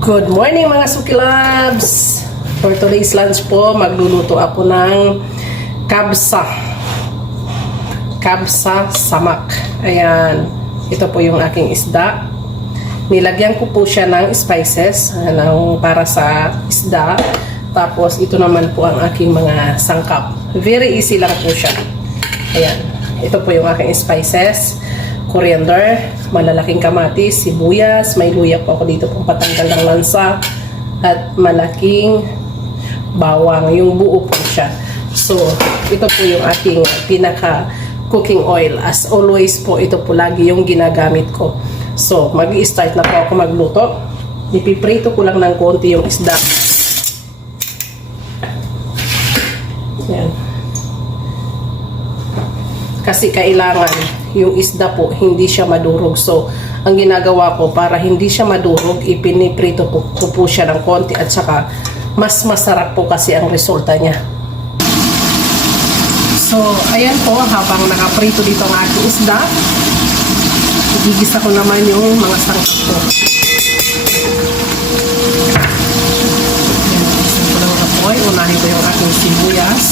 Good morning mga Suki Labs! For today's lunch po, magluluto ako ng kabsa. Kabsa samak. Ayan. Ito po yung aking isda. Nilagyan ko po siya ng spices para sa isda. Tapos ito naman po ang aking mga sangkap. Very easy lang po siya. Ayan. Ito po yung aking spices. Coriander, malalaking kamatis, sibuyas, may luya po ako dito pong patanggal ng lansa, at malaking bawang, yung buo po siya. So, ito po yung aking pinaka cooking oil. As always po, ito po lagi yung ginagamit ko. So, mag-i-start na po ako magluto. Ipiprito ko lang ng konti yung isda. Yan. Kasi kailangan yung isda po hindi siya madurog. So, ang ginagawa ko para hindi siya madurog, ipiniprito ko po siya ng konti at saka mas masarap po kasi ang resulta niya. So, ayan po, habang nakaprito dito ang aking isda, igigisa ko naman yung mga sangkap ko. Ayan, igisa ko ng apoy. Unahin ko yung aking sibuyas.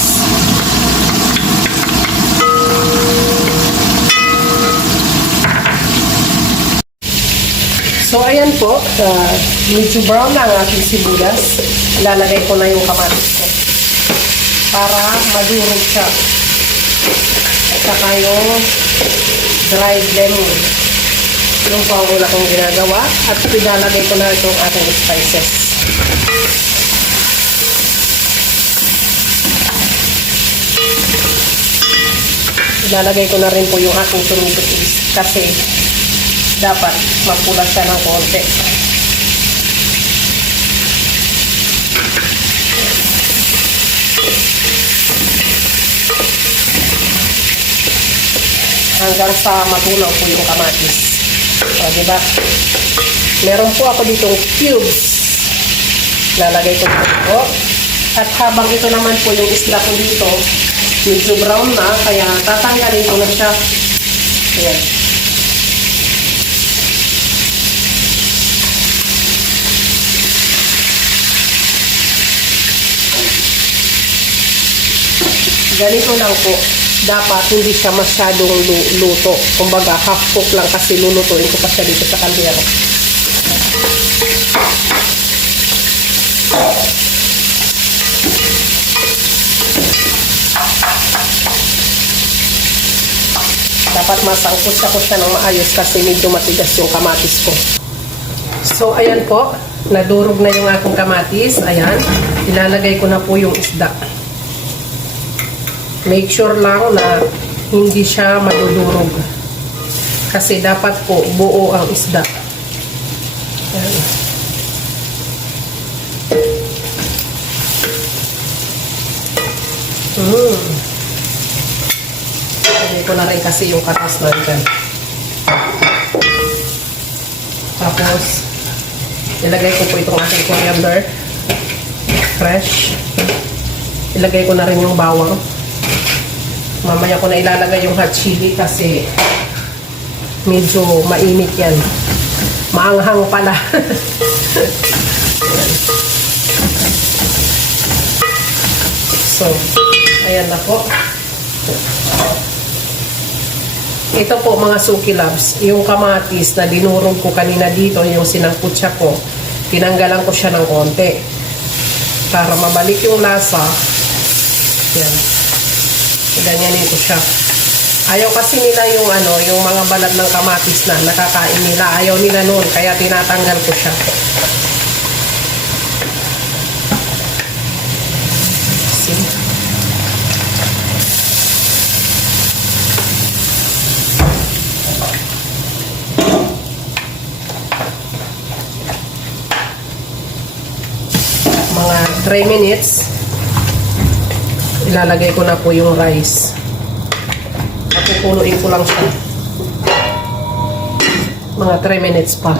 So, ayan po, medyo brown na ang aking sibuyas. Ilalagay ko na yung kamatis ko para madurog siya. At saka yung dried lemon. Yung po ang una kong ginagawa. At ilalagay ko na itong ating spices. Ilalagay ko na rin po yung aking tomato paste kasi dapat mapula siya ng konti. Hanggang sa matunaw po yung kamatis. O, diba? Meron po ako ditong cubes. Lalagay ko dito. At habang ito naman po yung isda ko dito, medyo brown na, kaya tatanggalin ko na siya. Ayan. Ganito lang po. Dapat hindi siya masyadong luto. Kumbaga, half cook lang kasi lulutuin ko pa siya dito sa kaldero. Dapat masangkot ko siya ng maayos kasi medyo matigas yung kamatis ko. So, ayan po. Nadurog na yung aking kamatis. Ayan. Ilalagay ko na po yung isda. Make sure lang na hindi siya madudurog. Kasi dapat po buo ang isda. Ayan. Lagay ko na rin kasi yung katas na dyan. Tapos, ilagay ko po itong ating coriander. Fresh. Ilagay ko na rin yung bawang. Mamaya ko na ilalagay yung hot chili kasi medyo mainit yan. Maanghang pala. So, ayan na po. Ito po mga Suki Labs, yung kamatis na dinurog ko kanina dito, yung sinangkutsa ko, tinanggalan ko siya ng konti para mabalik yung lasa. Yan. Ganyanin ko siya. Ayaw kasi nila yung yung mga balat ng kamatis na nakakain nila. Ayaw nila noon, kaya tinatanggal ko siya. See? Mga 3 minutes. Ilalagay ko na po yung rice. At pupunuin ko lang siya. Mga 3 minutes pa.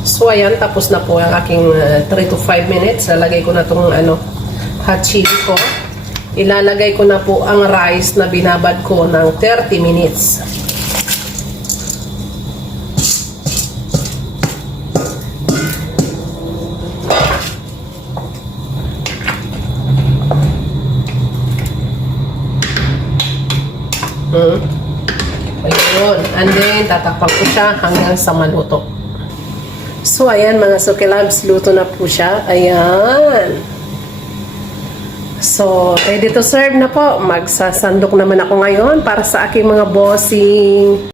So, ayan. Tapos na po ang aking 3 to 5 minutes. Lalagay ko na itong hot chili ko. Ilalagay ko na po ang rice na binabad ko ng 30 minutes. Ayun. And then, tatakpan ko siya hanggang sa maluto. So, ayan mga Sukilabs, luto na po siya. Ayan. So, ready to serve na po. Magsasandok naman ako ngayon para sa aking mga bossing.